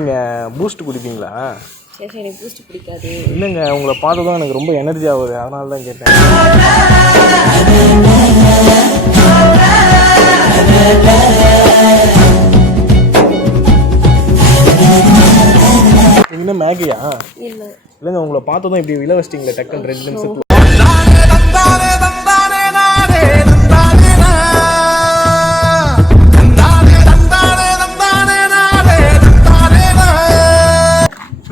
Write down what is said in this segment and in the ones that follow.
நீங்கள் பூஸ்ட் குடிப்பீங்களா? சரி எனக்கு பூஸ்ட் பிடிக்காது. இல்லைங்க, உங்களை பார்த்ததும் எனக்கு ரொம்ப எனர்ஜி ஆகுது, அதனால தான் கேட்டேன். என்ன மேகியா? இல்லை இல்லைங்க, உங்களை பார்த்ததும் இப்படி விழ வச்சிட்டிங்களே டக்குன்னு 2 நிமிஷத்துல.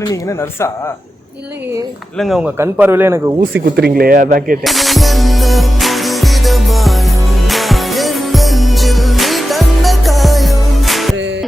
நீங்க என்ன நர்ஸா? இல்லையே. இல்லைங்க, உங்க கண் பார்வையில எனக்கு ஊசி குத்துறீங்களே, அதான் கேட்டேன்.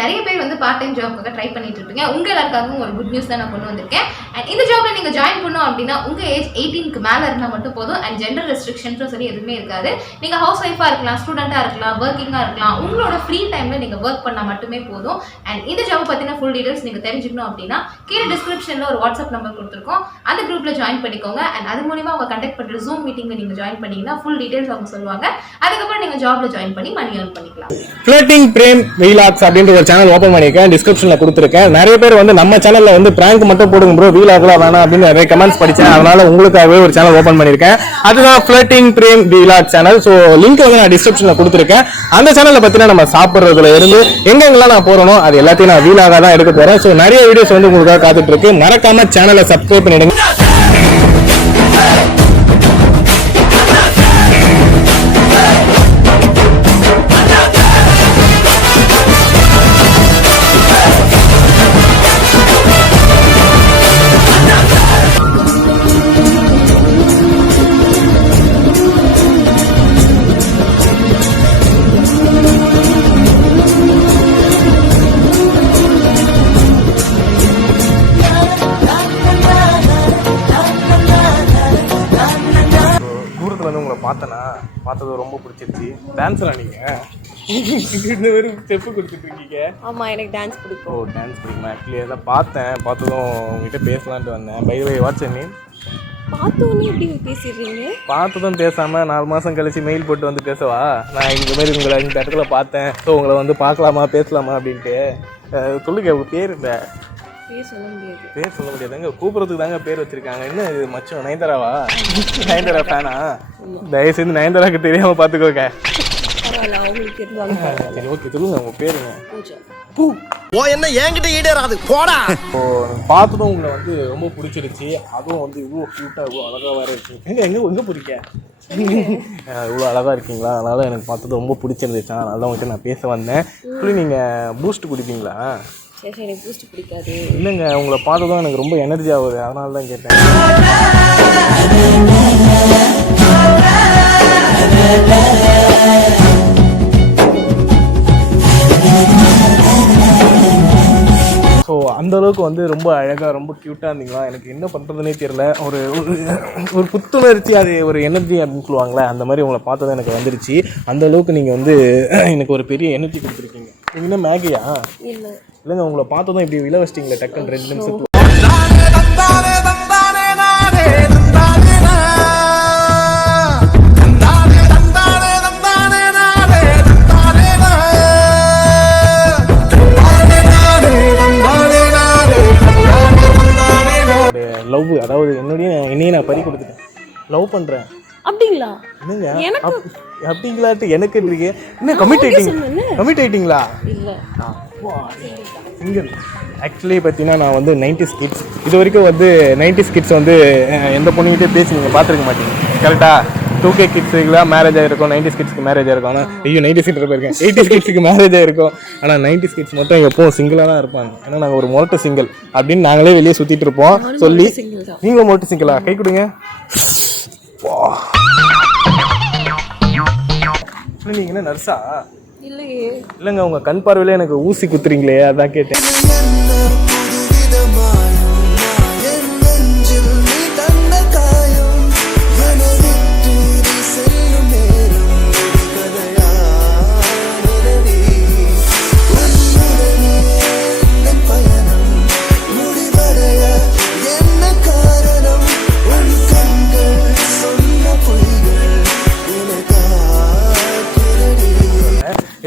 நிறைய பேர் வந்து பார்ட் டைம் ஜாப்க்காக ட்ரை பண்ணிட்டு இருக்கீங்க. உங்க எல்லாருக்காகவும் ஒரு குட் நியூஸ் தான் நான் கொண்டு வந்திருக்கேன். அண்ட் இந்த ஜாப்ல நீங்க ஜாயின் பண்ணோம் அப்படின்னா உங்க ஏஜ் 18க்கு மேல இருந்தா மட்டும் போதும். அண்ட் ஜெண்டர் ரெஸ்ட்ரிக்ஷன்ஸ் சொல்லி எதுவுமே இருக்காது. நீங்க ஹவுஸ் ஒய்ஃபா இருக்கலாம், ஸ்டூடெண்டா இருக்கலாம், ஒர்க்கிங்கா இருக்கலாம். உங்களோட ஃப்ரீ டைம்ல நீங்க ஒர்க் பண்ணா மட்டுமே போதும். அண்ட் இந்த ஜாப் பத்தின ஃபுல் டீடைல்ஸ் நீங்க தெரிஞ்சுக்கணும் அப்படின்னா கீழே டிஸ்கிரிப்ஷன்ல ஒரு வாட்ஸ்அப் நம்பர் கொடுத்துருக்கோம். அந்த குரூப்ல ஜாயின் பண்ணிக்கோங்க. அண்ட் அது மூலமா அவங்க கண்டக்ட் பண்ற ஜூம் மீட்டிங்ல நீங்க ஜாயின் பண்ணீங்கன்னா ஃபுல் டீடைல்ஸ் அவங்க சொல்லுவாங்க. அதுக்கப்புறம் நீங்க ஜாப்ல ஜாயின் பண்ணி மணி earn பண்ணிக்கலாம். ஃப்ளர்ட்டிங் பிரேம் வீலாக்ஸ் அப்படின்ற ஒரு சேனல் ஓபன் பண்ணிருக்கேன், டிஸ்கிரிப்ஷன்ல கொடுத்துருக்கேன். நிறைய பேர் வந்து நம்ம சேனல்ல வந்து பிராங்க் மட்டும் போடுங்க ப்ரோ, வீலாக்லாம் வேணாம் அப்படின்னு நிறைய கமெண்ட்ஸ் படிச்சேன். அதனால உங்களுக்காகவே ஒரு சேனல் ஓபன் பண்ணிருக்கேன். அதுதான் ஃப்ளர்ட்டிங் பிரேம் வீலாக் சேனல். ஸோ லிங்க் வந்து நான் டிஸ்கிரிப்ஷன்ல கொடுத்துருக்கேன். அந்த சேனல்ல பத்தினா நம்ம சாப்பிட்றதுல இருந்து எங்கெங்கெல்லாம் நான் போறனோ அது எல்லாத்தையும் நான் வீலாக தான் எடுக்க போறேன். ஸோ நிறைய வீடியோஸ் வந்து உங்களுக்காக காத்துட்டு இருக்கு. மறக்காம சேனலை சப்ஸ்கிரைப் பண்ணிடுங்க. பார்த்தது ரொம்ப பிடிச்சிருச்சு. டான்ஸரா நீங்க? இந்த ஒரு ஸ்டெப்பு கொடுத்துட்டு இருக்கீங்க. ஆமா எனக்கு டான்ஸ் பிடிக்கும். ஓ டான்ஸ் பிடிக்குமா? ஆக்சுவலி அதான் பார்த்ததும் உங்ககிட்ட பேசலான்ட்டு வந்தேன். By the way what's name? பார்த்தோன்னே எப்படி பேசிடுறீங்க? பார்த்ததும் பேசாம 4 மாசம் கழிச்சு மெயில் போட்டு வந்து பேசவா? நான் இந்த மாதிரி உங்களை இந்த இடத்துல பார்த்தேன், ஸோ உங்களை வந்து பார்க்கலாமா பேசலாமா அப்படின்ட்டு. சொல்லுங்க, உங்க பேர் இந்த பேர் சொல்ல முடியாது. பேர் சொல்ல முடியாதுங்க, கூப்பிட்றதுக்கு தாங்க பேர் வச்சிருக்காங்க. என்ன இது மச்சம் நயன்தாராவா? நயன்தாரா ஃபேனா? தயவு செய்து நயன்தாராக்கு தெரியாம பார்த்துக்கோங்க. பரவாயில்ல, அவங்களுக்கு தெரிஞ்சாங்க. சரி ஓகே, சொல்லுங்க உங்க பேருங்க. பூஜா. ஓ என்ன என்கிட்ட ஈடேறாது போடா. இப்போ பார்த்ததும் உங்களை வந்து ரொம்ப பிடிச்சிருச்சு. அதுவும் வந்து இவ்வளோ க்யூட்டாக இவ்வளோ அழகாக வேறு இருக்கு. எங்கே பிடிக்க இவ்வளோ அழகாக இருக்கீங்களா? அதனால எனக்கு பார்த்தது ரொம்ப பிடிச்சிருந்துச்சு. அதனால தான் உங்கள்கிட்ட நான் பேச வந்தேன். சொல்லி நீங்கள் பூஸ்ட் குடிப்பீங்களா? சரி எனக்கு பூஸ்ட் பிடிக்காது. இல்லைங்க, உங்களை பார்த்ததும் எனக்கு ரொம்ப எனர்ஜி ஆகுது, அதனால தான் கேட்டேன். ஸோ அந்தளவுக்கு வந்து ரொம்ப அழகாக ரொம்ப க்யூட்டாக இருந்தீங்களா? எனக்கு என்ன பண்ணுறதுனே தெரியல. ஒரு புத்துணர்ச்சி, அது ஒரு எனர்ஜி அப்படின்னு சொல்லுவாங்களே, அந்த மாதிரி உங்களை பார்த்தது எனக்கு வந்துருச்சு. அந்தளவுக்கு நீங்கள் வந்து எனக்கு ஒரு பெரிய எனர்ஜி கொடுத்துருக்கீங்க. நீங்கள் என்ன மேகியா? இல்லை இல்லைங்க, உங்களை பார்த்ததும் இப்படி விழ வச்சிட்டிங்களே டக்குன்னு 2 நிமிஷத்துல. லவ், அதாவது என்னையே நான் பறி கொடுத்துட்டேன். லவ் பண்ணுறேன். அப்படிங்களா? என்னங்க அப்படிங்களாட்டு எனக்கு இருக்கீங்க? என்ன கமிட் ஆயிட்டீங்களா? இல்லை சிங்கிள். ஆக்சுவலி பார்த்தீங்கன்னா நான் வந்து 90s கிட்ஸ். இது வரைக்கும் வந்து 90s கிட்ஸ் வந்து எந்த பொண்ணுகிட்டே பேசி நீங்கள் பார்த்துருக்க மாட்டீங்க. கரெக்டாக 2K கிட்ஸுக்குலாம் மேரேஜ் ஆகிருக்கும், 90s கிட்ஸ்க்கு மேரேஜ் ஆகிருக்கும். ஆனால் ஐயோ 90s கிட்ட போயிருக்கேன். 80s கிட்ஸுக்கு மேரேஜ் ஆகிருக்கும். ஆனால் 90s கிட்ஸ் மட்டும் எப்போவும் சிங்கிளாக தான் இருப்பாங்க. ஏன்னா நாங்கள் ஒரு மொரட்டு சிங்கிள் அப்படின்னு நாங்களே வெளியே சுற்றிட்டு இருப்போம். சொல்லி நீங்களும் மொரட்டு சிங்கிளா? கை கொடுங்க. நீங்கள் என்ன நர்ஸா? இல்லையே. இல்லைங்க, உங்க கண் பார்வையில எனக்கு ஊசி குத்துறீங்களே, அதான் கேட்டேன்.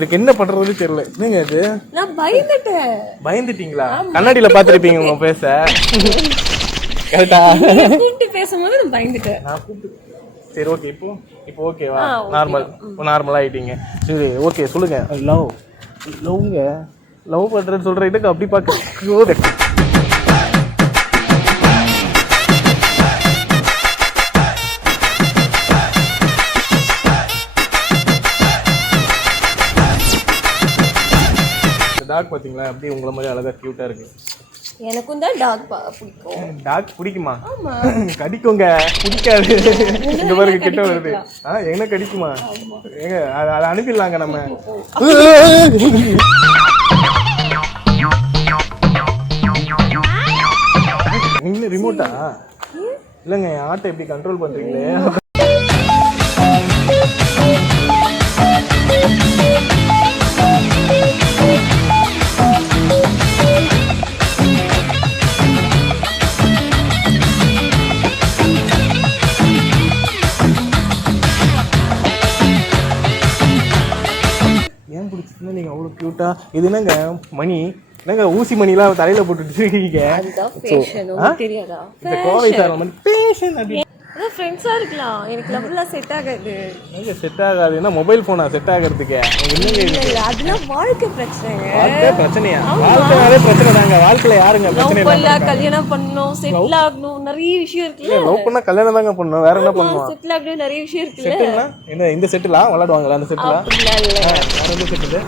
எனக்கு என்ன பண்றதுன்னு தெரியல. என்னங்க இது? நான் பயந்துட்டேன். பயந்துட்டீங்களா? கண்ணாடியில பாத்துருப்பீங்க உங்க பேச. கரெக்டா? கூப்பிட்டு பேசும்போது நான் பயந்துட்டேன். நான் கூப்பிட்டு சரி ஓகே இப்போ ஓகேவா? நார்மலா ஆயிட்டீங்க. சரி ஓகே சொல்லுங்க. லவ் பண்றேன்னு சொல்றதுக்கு அப்படி பாக்க டாக் பாத்தீங்களா அப்படியே உங்களை மாதிரி அழகா கியூட்டா இருக்கு. எனக்கும் தான் டாக் பிடிக்கும். டாக் பிடிக்குமா? கடிக்குங்க, பிடிக்காது. இந்த மாதிரி கிட்ட வருது. என்ன கடிக்குமா? ஏங்க அதை அனுப்பிடலாங்க நம்ம. இன்னும் ரிமோட்டா இல்லைங்க, என் ஆட்டை எப்படி கண்ட்ரோல் பண்றீங்களே? நீங்க அவ்வளவு கியூட்டா இது என்னங்க மணி என்னங்க ஊசி மணிலாம் தலையில போட்டுட்டு இருக்கீங்க. அதுதான் ஃபேஷன். உங்களுக்கு தெரியாதா? இந்த கோவை சார் மணி ஃபேஷன் அப்படி அதான் ஃப்ரெண்ட்ஸா இருக்கலாம். எனக்கு லவ்லாம் செட் ஆகாது. என்னங்க செட் ஆகாதுன்னா மொபைல் போனா செட் ஆகிறதுக்கு என்னங்க இல்ல அதெல்லாம் வாழ்க்கை பிரச்சனைங்க. வாழ்க்கை பிரச்சனையா? வாழ்க்கையாவே பிரச்சனை தாங்க. வாழ்க்கையில யாருங்க பிரச்சனை இல்ல? கல்யாணம் பண்ணணும், செட்டில் ஆகணும், நிறைய விஷயம் இருக்குல்ல. லவ் பண்ணா கல்யாணம் தாங்க பண்ணணும், வேற என்ன பண்ணுவோம்? செட்டில் ஆகணும், நிறைய விஷயம் இருக்குல்ல. செட்டில்னா என்ன? இந்த செட்டிலா விளையாடுவாங்களா? அந்த செட்டிலா வேற எந்த செட்டில்?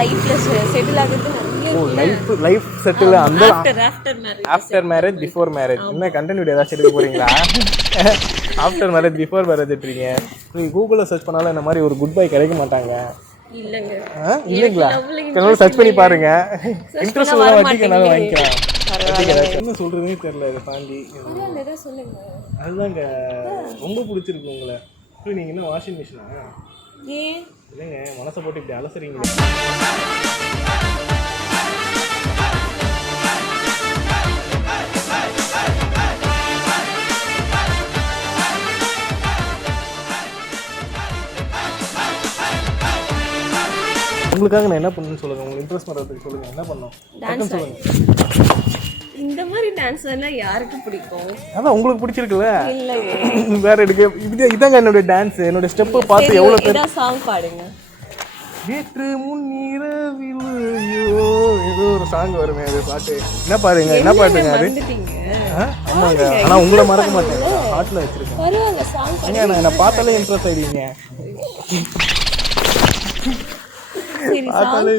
லைஃப்ல செட்டில் ஆகுறது நிறைய லைஃப் செட்டில் அந்த ஆஃப்டர் மேரேஜ் பிஃபோர் மேரேஜ். என்ன கண்டென்ட் வீடியோ ஏதாச்சும் எடுக்க போறீங்களா? ஆஃப்டர் மேரேஜ் பிஃபோர் மேரேஜ் எடுறீங்க. நீங்க கூகுள்ல சர்ச் பண்ணாலும் இந்த மாதிரி ஒரு குட் பை கிடைக்க மாட்டாங்க. இல்லங்க இல்லைங்களா? கொஞ்சம் சர்ச் பண்ணி பாருங்க. இன்ட்ரெஸ்ட் உள்ள வட்டிக்கனால வாங்கிக்கலாம். என்ன சொல்றதுன்னே தெரியல. இதை தாண்டி சொல்லுங்க. அதுதாங்க ரொம்ப பிடிச்சிருக்கு உங்களை. நீங்க என்ன வாஷிங் மிஷினா? ஏன் இல்லைங்க, மனசை போட்டு இப்படி அலசுறீங்க. உங்களுக்காக நான் என்ன பண்ணணும்னு சொல்லுங்க. உங்களுக்கு இன்ட்ரெஸ்ட் பண்ணுறதுக்கு சொல்லுங்க. என்ன பண்ணணும் சொல்லுங்க. இந்த மாதிரி டான்ஸ் எல்லாம் யாருக்கு பிடிக்கும்? அதான் உங்களுக்கு பிடிச்சிருக்குல்ல. இல்லையே வேற எடுக்க இதாங்க என்னோட டான்ஸ். என்னோட ஸ்டெப் பார்த்து எவ்வளவு பேர் சாங் பாடுங்க. நேற்று முன்னிரவில் ஏதோ ஒரு சாங் வருமே, அது பாட்டு என்ன பாருங்க. என்ன பாட்டுங்க அது? ஆமாங்க, ஆனா உங்களை மறக்க மாட்டேன். ஹார்ட்ல வச்சிருக்கேன். பரவாயில்ல சாங் பாருங்க. நான் என்ன பார்த்தாலே இம்ப்ரெஸ் ஆயிடுவீங்க.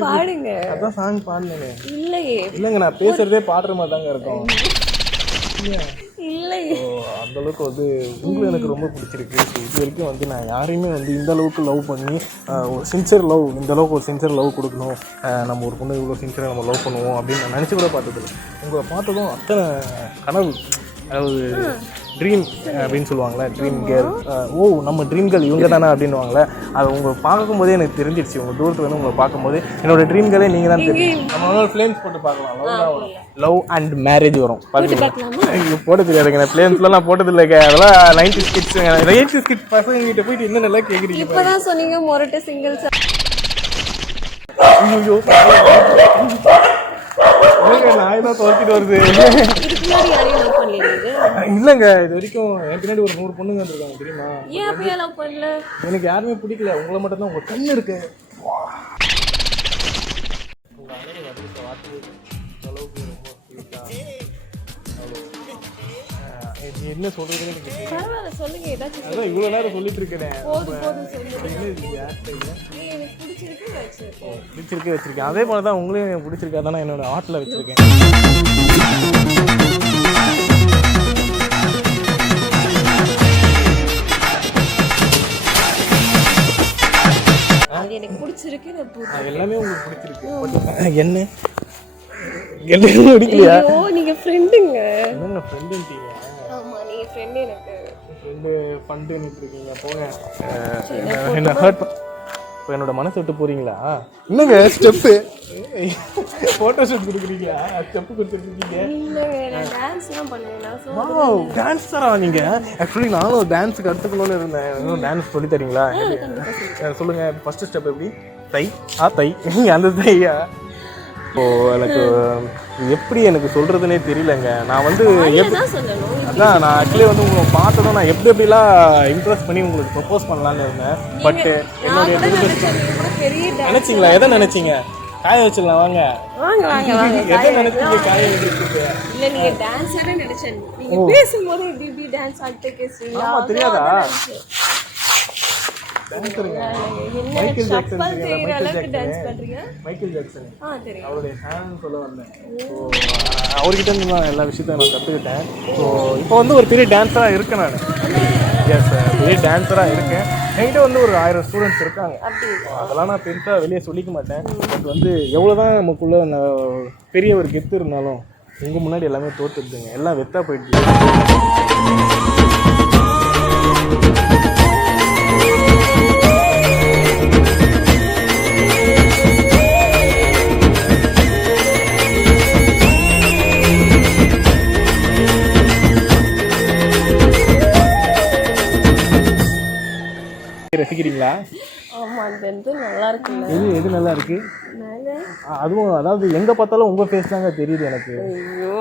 பாடுங்க. அதான் சாங் பாடுங்க. இல்லைங்க, நான் பேசுறதே பாடுற மாதிரி தாங்க இருக்கும். இல்லையே அந்த அளவுக்கு வந்து உங்களுக்கு எனக்கு ரொம்ப பிடிச்சிருக்கு. இது வரைக்கும் வந்து நான் யாரையுமே வந்து இந்த அளவுக்கு லவ் பண்ணி ஒரு சின்சியர் லவ், இந்த அளவுக்கு ஒரு சின்சியர் லவ் கொடுக்கணும், நம்ம ஒரு பொண்ணு இவ்வளோ சின்சியராக நம்ம லவ் பண்ணுவோம் அப்படின்னு நான் நினச்சி கூட பார்த்ததில்லை. உங்களை பார்த்ததும் அத்தனை கனவு, அதாவது ட்ரீம் அப்படின்னு சொல்லுவாங்களே, ட்ரீம் கேர்ள். ஓ நம்ம ட்ரீம் கேர்ள் இவங்க தானே அப்படின்வாங்களே, அதை உங்களை பார்க்கும்போதே எனக்கு தெரிஞ்சிருச்சு. உங்கள் தூரத்தில் வந்து உங்களை பார்க்கும்போது என்னோட ட்ரீம் கேர்ளே நீங்கள் தான் தெரியும். நம்ம ஃப்ளேம்ஸ் போட்டு பார்க்கலாம். லவ் அண்ட் மேரேஜ் வரும் பார்த்தீங்கன்னா. இது போட தெரியாதுங்க. நான் ஃப்ளேம்ஸ்லாம் நான் போட்டதில்லைங்க. அதெல்லாம் 90s கிட்ஸுங்க. 80s கிட் பசங்க கிட்ட போயிட்டு என்ன நல்லா கேட்குறீங்க. இப்போதான் சொன்னீங்க மொரட்டு சிங்கிள்ஸ். ஐயோ நாய் தான் துரத்திட்டு வருது. இல்லைங்க, இது வரைக்கும் என் பின்னாடி ஒரு 100 பொண்ணுங்க இருக்காங்க தெரியுமா? எனக்கு யாருமே பிடிக்கல. உங்களை மட்டும் தான். உங்க கண்ணு இருக்கு. என்ன சொல்றதுன்னு எனக்கு தெரியல. அதான் இவ்வளவு நேரம் சொல்லிட்டு இருக்கேன். பிடிச்சிருக்கு வச்சிருக்கேன். அதே போலதான் உங்களையும் எனக்கு பிடிச்சிருக்கா தானே என்னோட ஆர்ட்ல வச்சிருக்கேன். எனக்கு பிடிச்சிருக்கு. எல்லாமே உங்களுக்கு பிடிச்சிருக்கு. என்ன பிடிக்கலையா? நீங்க ஃப்ரெண்டுங்க. என்னங்க ஃப்ரெண்டுன்ட்டீங்க? ஆமா நீங்க ஃப்ரெண்ட். எனக்கு ஃப்ரெண்டு ஃபண்டுன்னு இருக்கீங்க. போங்க. என்ன ஹர்ட் இப்போ என்னோட மனசை விட்டு போறீங்களா? என்னங்க ஸ்டெப்பு ஃபோட்டோ ஷூட் கொடுக்குறீங்களா? ஸ்டெப்பு கொடுத்துருக்கீங்க. டான்ஸரா நீங்க? ஆக்சுவலி நானும் டான்ஸுக்கு கற்றுக்கணும்னு இருந்தேன். டான்ஸ் சொல்லி தரீங்களா? சொல்லுங்க. ஃபர்ஸ்ட் ஸ்டெப் எப்படி? தை தை அந்த தையா? ஓ எனக்கு எப்படி எனக்கு சொல்றதுனே தெரியலங்க. நான் வந்து தான் சொல்லணும். அதான் நான் ஆக்சுவலி வந்து உங்களை பார்த்ததும் நான் எப்படிலாம் இம்ப்ரெஸ் பண்ணி உங்களுக்கு ப்ரப்போஸ் பண்ணலான்னு இருந்தேன். பட் என்னுடைய பெரிய நினைச்சிங்களா? எதை நினைச்சீங்க? காய வச்சிடலாம் வாங்க. வாங்க வாங்க வாங்க. எதை நினைச்சீங்க காய வச்சிருக்கீங்க? இல்ல நீங்க டான்ஸரே நினைச்சேன். நீங்க பேசும்போது இப்படி டான்ஸ் ஆடிட்டே பேசுவீங்க. ஆமா தெரியாதா? மைக்கேல் ஜாக்சன் டான்ஸ் பண்றீங்க. மைக்கேல் ஜாக்சன் தெரியும். அவருடைய ஃபேன் சொல்ல வந்தேன். ஸோ அவர்கிட்ட இருந்து தான் எல்லா விஷயத்தையும் நான் கற்றுக்கிட்டேன். ஸோ இப்போ வந்து ஒரு பெரிய டான்ஸராக இருக்கேன் நான். எஸ் பெரிய டான்ஸராக இருக்கேன். என்கிட்ட வந்து ஒரு 1000 ஸ்டூடெண்ட்ஸ் இருக்காங்க. அதெல்லாம் நான் பெருசாக வெளியே சொல்லிக்க மாட்டேன். பட் வந்து எவ்வளோ தான் நமக்குள்ளே பெரிய ஒரு கெத்து இருந்தாலும் உங்கள் முன்னாடி எல்லாமே தோற்றுடுதுங்க. எல்லாம் வெத்தா போயிடுது. ரசிக்கிறீங்களா? ஆமா அது நல்லா இருக்குல்ல. எது நல்லா இருக்கு? அதுவும் அதாவது எங்க பார்த்தாலும் உங்க ஃபேஸ் தாங்க தெரியுது எனக்கு. ஐயோ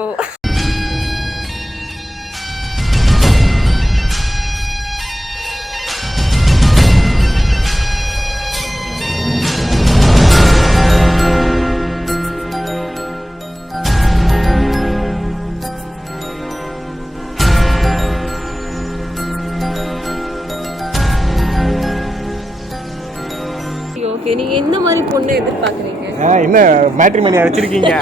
ஓகே. நீங்க என்ன மாதிரி பொண்ணு எதிர்பார்க்குறீங்க? என்ன மேட்ரிமோனியா வச்சிருக்கீங்க?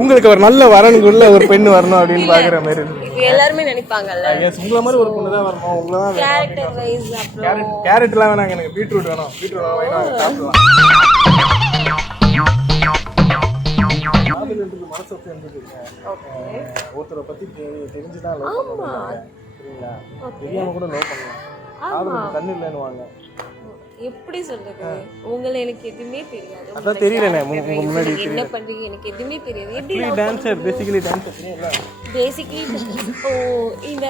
உங்களுக்கு ஒரு நல்ல வரனுக்குள்ள ஒரு பெண் வரணும் அப்படின்னு பாக்குற மாதிரி இது எல்லாருமே நினைப்பாங்கல்ல. எஸ் உங்கள மாதிரி ஒரு பொண்ணு தான் வரணும். உங்கள தான் கேரக்டர் வைஸ் அப்புறம் கேரட்லாம் வேணாங்க. எனக்கு பீட்ரூட் வேணும். பீட்ரூட் வேணும் சாப்பிடலாம். மனசு சேர்ந்துருக்குங்க. ஒருத்தரை பத்தி தெரிஞ்சுதான் லவ் பண்ணுவாங்க. சரிங்களா? தெரியாம கூட லவ் பண்ணலாம். ஆளுக்கு கண்ணு இல்லைன்னு வாங்க. எப்படி சொல்றது? உங்களை எனக்கு எதுவுமே தெரியாது. அதான் தெரியலனே உங்க முன்னாடி என்ன பண்றீங்க எனக்கு எதுவுமே தெரியாது. எப்படி டான்சர் பேசிக்கலி டான்சர் தெரியல. பேசிக்கலி ஓ இந்த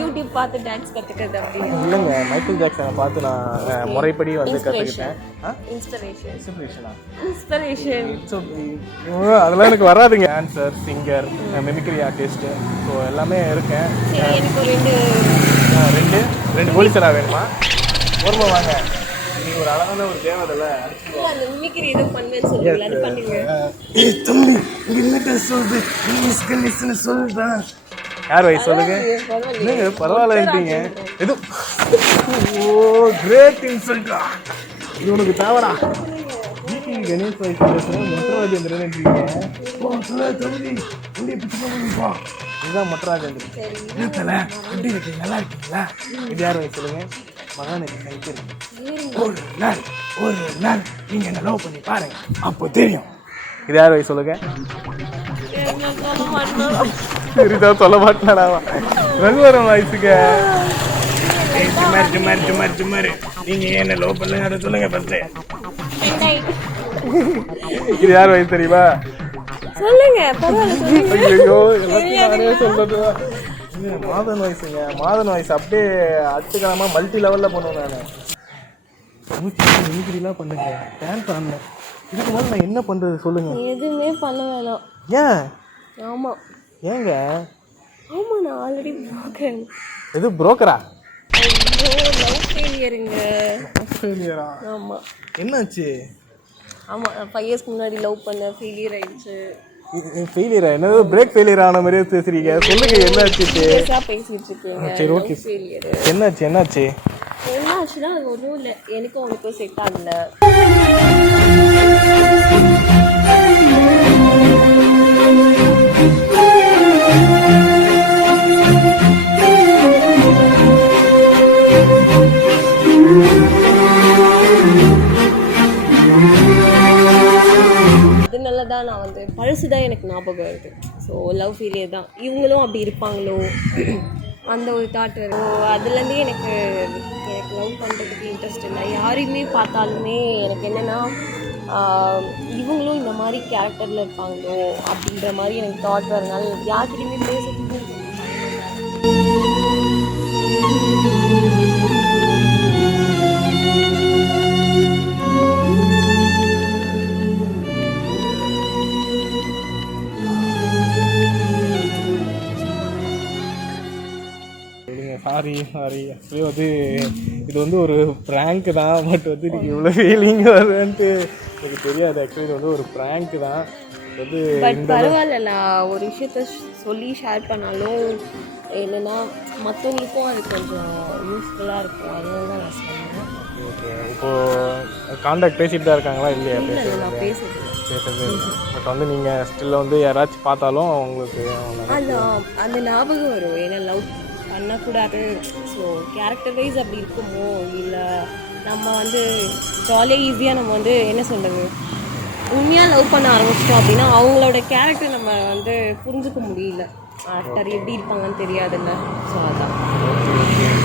யூடியூப் பார்த்து டான்ஸ் கத்துக்கிறது அப்படி இல்லங்க. மைக்கேல் ஜாக்சனை பார்த்து நான் முறைப்படி வந்து கத்துக்கிட்டேன். இன்ஸ்பிரேஷன் அதெல்லாம் எனக்கு வராதுங்க. Dancer, singer, mimicry artist, so எல்லாமே இருக்கேன். சரி எனக்கு ஒரு ரெண்டு போலீஸரா வேணுமா? ஓர்மா வாங்க. நீங்க ஒரு அழகான ஒரு தேவதல்ல. அந்த மிமிக்ரி ஏதோ பண்ணுவேன்னு சொல்லுங்க. அது பண்ணுங்க. தம்பி என்ன சொல்றது? இங்கிலீஷ் கண்டிஷன் சொல்றா. யார் வயசு சொல்லுங்க. என்னங்க பரவாயில்லன்றீங்க. எது ஓ கிரேட் இன்சல்ட்டா. இது உனக்கு தேவடா. நீங்க கணேஷ் வயசு பேசுறேன். மொட்டராஜேந்திரன்றீங்க. ஓ சொல்ல தம்பி உன்னை பிடிச்சா இதுதான் மொட்டராஜேந்திரன். என்னத்தல எப்படி இருக்கீங்க? நல்லா இருக்கீங்களா? இது யார் வயசு சொல்லுங்க. மகாநதி சங்கர். ஒரு நாள் நீங்க என்ன லவ் பண்ணி பாருங்க, அப்போ தெரியும். இது யார் வயசு சொல்லுங்க. சரிதான் சொல்ல மாட்டாடாவா. ரகுவரம் வயசுங்க. சுமார் நீங்க என்ன லவ் பண்ணுங்க அதை சொல்லுங்க ஃபர்ஸ்ட். இது யார் வயசு தெரியுமா? சொல்லுங்க. பரவாயில்லை. ஐயோ எல்லாத்தையும் சொல்றது. மாதன் வயசுங்க. மாதன் வயசு அப்படியே அட்டுக்காலமா மல்டி லெவல்ல பண்ணுவேன் நான். மிமிக்ரிலாம் பண்ணுங்க. டான்ஸ் ஆடணும். இதுக்கு மேலே நான் என்ன பண்றது சொல்லுங்க. எதுவுமே பண்ண வேணாம். ஏன்? ஆமா. ஏங்க? ஆமா நான் ஆல்ரெடி புரோக்கர். எது புரோக்கரா? லவ் ஃபெயிலியருங்க. ஃபெயிலியரா? ஆமா. என்னாச்சு? ஆமா 5 இயர்ஸ்க்கு முன்னாடி லவ் பண்ண ஃபெயிலியர் ஆயிடுச்சு. ஃபெயிலியரா? என்னது பிரேக் ஃபெயிலியர் ஆன மாதிரியே பேசுறீங்க. சொல்லுங்க என்னாச்சு? பேசிட்டு இருக்கீங்க. சரி ஓகே. என்னாச்சுன்னா அது ஒன்றும் இல்லை. எனக்கும் உனக்கும் செட் ஆகல. அதனால தான் நான் வந்து பழசுதான் எனக்கு ஞாபகம் வருது. ஸோ லவ் ஃபெயிலியர் தான். இவங்களும் அப்படி இருப்பாங்களோ அந்த ஒரு தாட் வரும். ஸோ அதுலேருந்தே எனக்கு லவ் பண்ணுறதுக்கு இன்ட்ரெஸ்ட் இல்லை. யாரையுமே பார்த்தாலுமே எனக்கு என்னென்னா இவங்களும் இந்த மாதிரி கேரக்டரில் இருப்பாங்களோ அப்படின்ற மாதிரி எனக்கு தாட் வரனால யார்கிட்டையுமே பேசுறதுக்கு சாரி ஆக்சுவலி வந்து இது வந்து ஒரு ப்ராங்க் தான். பட் வந்து நீங்கள் இவ்வளோ ஃபீலிங் வருதுன்ட்டு எனக்கு தெரியாது. ஆக்சுவலி இது வந்து ஒரு ப்ராங்க் தான். வந்து பட் பரவாயில்ல, நான் ஒரு விஷயத்த சொல்லி ஷேர் பண்ணாலும் என்னென்னா மற்றவங்களுக்கும் அது கொஞ்சம் யூஸ்ஃபுல்லாக இருக்கும். அதனால தான் நான் சொன்னேன். ஓகே, இப்போது காண்டாக்ட் பேசிட்டு தான் இருக்காங்களா இல்லையா? இல்லை நான் பேசுறது பட் வந்து நீங்கள் ஸ்டில் வந்து யாராச்சும் பார்த்தாலும் உங்களுக்கு அந்த ஞாபகம் வரும். ஏன்னா லவ் பண்ணக்கூடாது, ஸோ கேரக்டர் வைஸ் அப்படி இருக்குமோ, இல்லை நம்ம வந்து ஜாலியாக ஈஸியாக நம்ம வந்து என்ன சொல்கிறது உண்மையாக லவ் பண்ண ஆரம்பிச்சிட்டோம் அப்படின்னா அவங்களோட கேரக்டர் நம்ம வந்து புரிஞ்சுக்க முடியல. ஆஃப்டர் எப்படி இருப்பாங்கன்னு தெரியாதுல்ல. ஸோ அதான்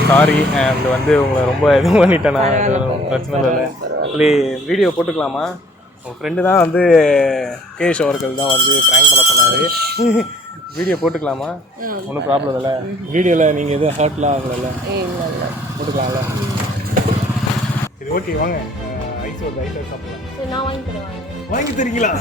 சாரி. அண்ட் வந்து உங்களை ரொம்ப இது பண்ணிட்டேன் நான். பிரச்சனை இல்லை. ஆக்சுவலி வீடியோ போட்டுக்கலாமா? உங்கள் ஃப்ரெண்டு தான் வந்து கேஷ் அவர்கள் தான் வந்து ப்ராங்க் பண்ண சொன்னார். வீடியோ போட்டுக்கலாமா? ஒன்றும் ப்ராப்ளம் இல்லை. வீடியோவில் நீங்கள் எதுவும் ஹர்ட்லாம் ஆகலைல்ல? இல்லை போட்டுக்கலாம்ல? சரி ஓகே, வாங்க ஐஸ் சாப்பிடலாம். நான் வாங்கி தருவேன். வாங்கி தரீங்களா?